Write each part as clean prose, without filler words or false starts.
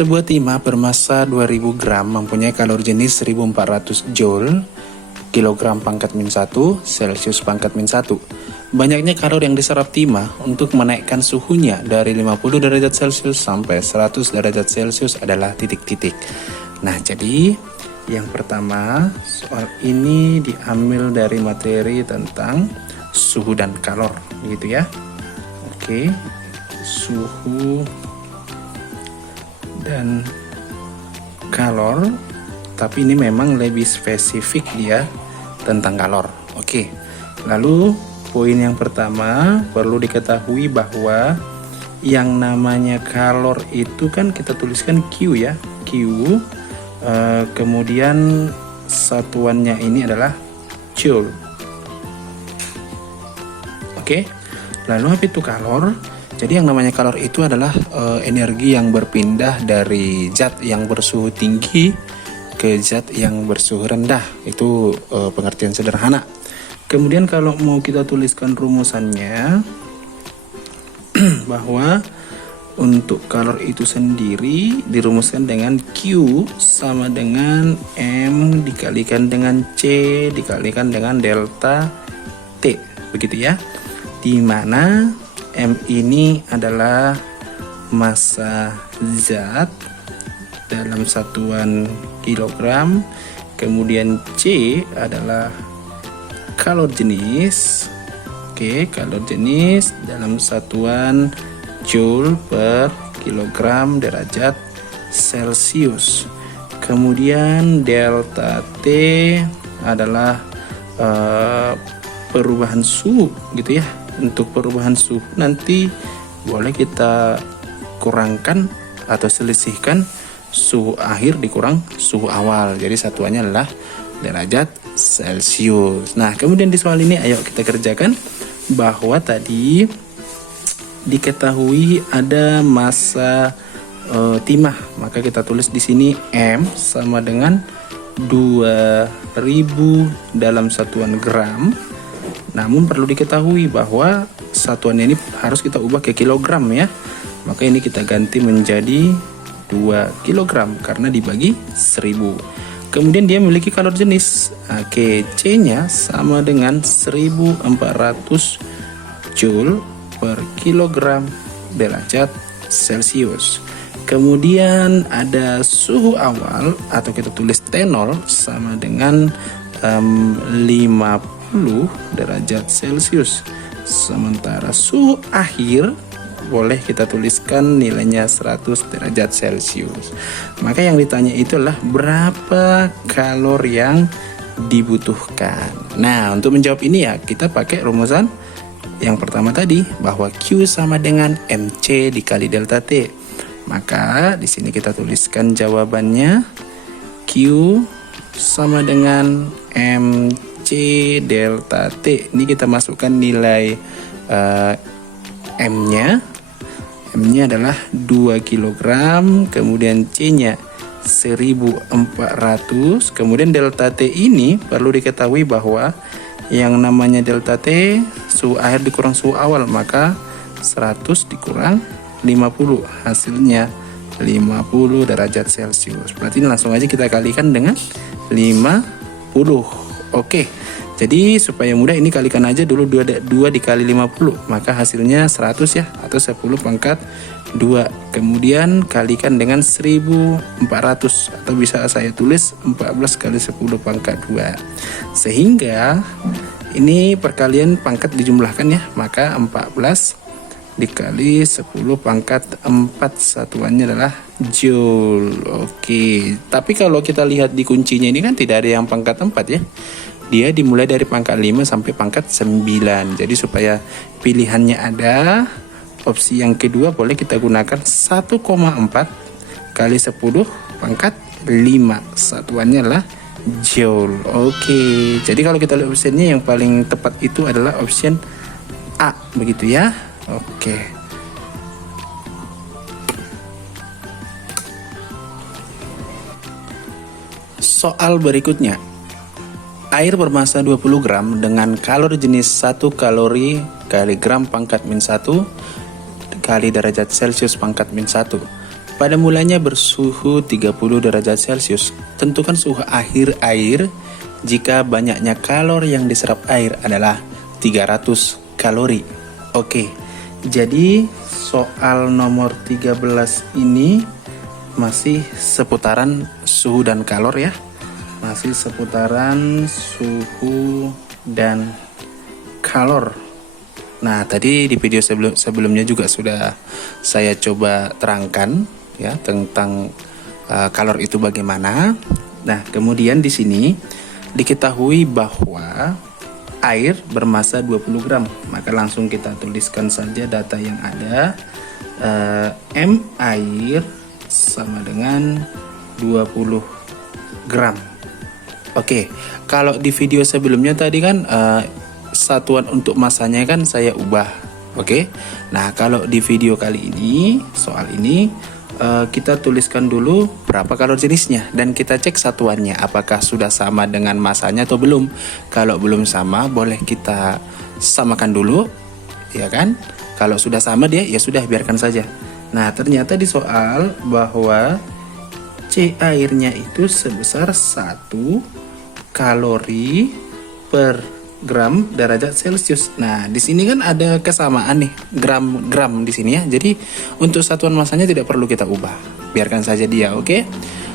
Sebuah timah bermassa 2000 gram mempunyai kalori jenis 1400 joule, kilogram pangkat min 1, Celsius pangkat min 1. Banyaknya kalori yang diserap timah untuk menaikkan suhunya dari 50 derajat Celcius sampai 100 derajat Celcius adalah titik-titik. Nah, jadi yang pertama, soal ini diambil dari materi tentang suhu dan kalor, gitu ya. Oke, suhu dan kalor, tapi ini memang lebih spesifik dia tentang kalor. Oke, lalu poin yang pertama perlu diketahui bahwa yang namanya kalor itu kan kita tuliskan Q ya, Q. Kemudian satuannya ini adalah joule. Oke, lalu apa itu kalor? Jadi yang namanya kalor itu adalah energi yang berpindah dari zat yang bersuhu tinggi ke zat yang bersuhu rendah. Itu pengertian sederhana. Kemudian kalau mau kita tuliskan rumusannya, bahwa untuk kalor itu sendiri dirumuskan dengan Q sama dengan M dikalikan dengan C dikalikan dengan delta T. Begitu ya. Di mana M ini adalah massa zat dalam satuan kilogram, kemudian C adalah kalor jenis. Oke, kalor jenis dalam satuan joule per kilogram derajat Celcius. Kemudian delta T adalah perubahan suhu, gitu ya. Untuk perubahan suhu nanti boleh kita kurangkan atau selisihkan suhu akhir dikurang suhu awal. Jadi satuannya adalah derajat Celcius. Nah, kemudian di soal ini ayo kita kerjakan bahwa tadi diketahui ada massa timah, maka kita tulis di sini M sama dengan 2000 dalam satuan gram. Namun perlu diketahui bahwa satuannya ini harus kita ubah ke kilogram ya. Maka ini kita ganti menjadi 2 kilogram karena dibagi 1000. Kemudian dia memiliki kalor jenis. Oke, C-nya sama dengan 1400 joule per kilogram derajat Celcius. Kemudian ada suhu awal atau kita tulis T0 sama dengan 50 derajat Celcius. Sementara suhu akhir boleh kita tuliskan nilainya 100 derajat Celcius. Maka yang ditanya itu adalah berapa kalor yang dibutuhkan. Nah, untuk menjawab ini ya kita pakai rumusan yang pertama tadi bahwa Q sama dengan MC dikali delta T. Maka di sini kita tuliskan jawabannya Q sama dengan MC delta T. Ini kita masukkan nilai M-nya. M-nya adalah 2 kg, kemudian C-nya 1400. Kemudian delta T ini perlu diketahui bahwa yang namanya delta T suhu akhir dikurang suhu awal, maka 100 dikurang 50 hasilnya 50 derajat Celcius. Berarti langsung aja kita kalikan dengan 50. Oke, jadi supaya mudah ini kalikan aja dulu 2 dikali 50, maka hasilnya 100 ya, atau 10 pangkat 2. Kemudian kalikan dengan 1400, atau bisa saya tulis 14 kali 10 pangkat 2. Sehingga ini perkalian pangkat dijumlahkan ya, maka 14 dikali 10 pangkat 4 satuannya adalah joule. Oke, tapi kalau kita lihat di kuncinya ini kan tidak ada yang pangkat 4 ya. Dia dimulai dari pangkat 5 sampai pangkat 9. Jadi supaya pilihannya ada, opsi yang kedua boleh kita gunakan 1,4 kali 10 pangkat 5. Satuannya adalah joule. Oke, jadi kalau kita lihat opsinya yang paling tepat itu adalah opsi A, begitu ya. Oke. Soal berikutnya. Air bermassa 20 gram dengan kalori jenis 1 kalori kali gram pangkat min 1 kali derajat Celcius pangkat min 1. pada mulanya bersuhu 30 derajat Celcius. Tentukan suhu akhir air jika banyaknya kalor yang diserap air adalah 300 kalori. Oke, jadi soal nomor 13 ini masih seputaran suhu dan kalor ya. Masih seputaran suhu dan kalor. Nah, tadi di video sebelumnya juga sudah saya coba terangkan ya tentang kalor itu bagaimana. Nah, kemudian di sini diketahui bahwa air bermassa 20 gram. Maka langsung kita tuliskan saja data yang ada. M air sama dengan 20 gram. Oke, kalau di video sebelumnya tadi kan satuan untuk masanya kan saya ubah. Oke. Nah, kalau di video kali ini, soal ini kita tuliskan dulu berapa kalor jenisnya dan kita cek satuannya apakah sudah sama dengan masanya atau belum. Kalau belum sama, boleh kita samakan dulu, ya kan? Kalau sudah sama dia, ya sudah biarkan saja. Nah, ternyata di soal bahwa C airnya itu sebesar 1 kalori per gram derajat Celcius. Nah, di sini kan ada kesamaan nih, gram-gram di sini ya. Jadi untuk satuan masanya tidak perlu kita ubah. Biarkan saja dia, oke?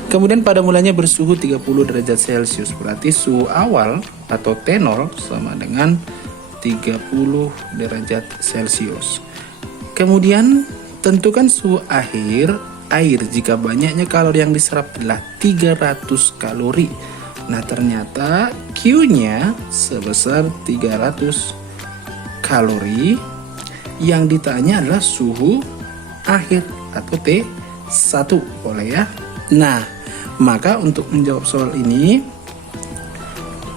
Kemudian pada mulanya bersuhu 30 derajat Celcius. Berarti suhu awal atau T0 sama dengan 30 derajat Celcius. Kemudian tentukan suhu akhir air jika banyaknya kalori yang diserap adalah 300 kalori. Nah, ternyata Q-nya sebesar 300 kalori. Yang ditanya adalah suhu akhir atau T1, boleh ya. Nah, maka untuk menjawab soal ini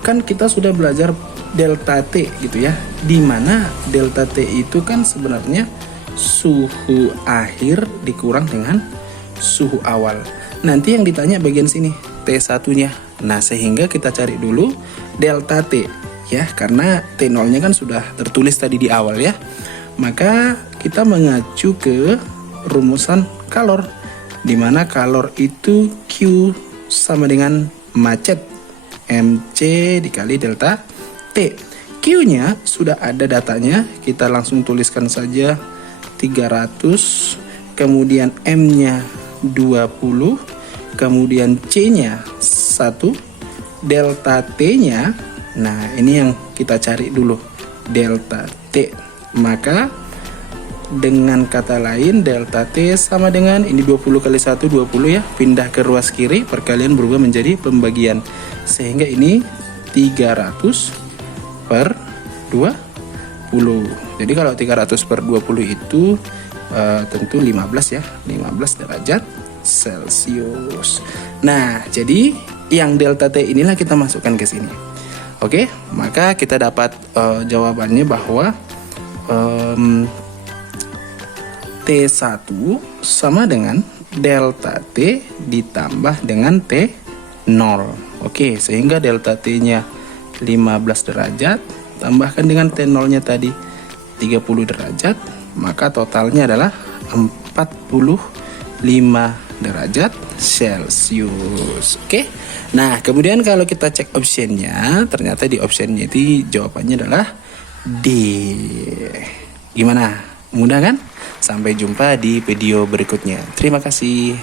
kan kita sudah belajar delta T gitu ya. Dimana delta T itu kan sebenarnya suhu akhir dikurang dengan suhu awal. Nanti yang ditanya bagian sini T1-nya. Nah, sehingga kita cari dulu delta T ya, karena T0-nya kan sudah tertulis tadi di awal ya. Maka kita mengacu ke rumusan kalor, di mana kalor itu Q sama dengan macet MC dikali delta T. Q-nya sudah ada datanya, kita langsung tuliskan saja 300, kemudian M-nya 20, kemudian C-nya 1, delta T-nya, nah ini yang kita cari dulu, delta T. Maka dengan kata lain delta T sama dengan ini 20 kali 1, 20 ya, pindah ke ruas kiri, perkalian berubah menjadi pembagian. Sehingga ini 300 per 20. Jadi kalau 300 per 20 itu tentu 15 ya, 15 derajat Celcius. Nah, jadi yang delta T inilah kita masukkan ke sini. Oke, maka kita dapat jawabannya bahwa T1 sama dengan delta T ditambah dengan T0. Oke, sehingga delta T-nya 15 derajat tambahkan dengan T0-nya tadi 30 derajat, maka totalnya adalah 45 derajat Celcius. Oke. Nah, kemudian kalau kita cek optionnya, ternyata di optionnya itu jawabannya adalah D. Gimana? Mudah kan? Sampai jumpa di video berikutnya. Terima kasih.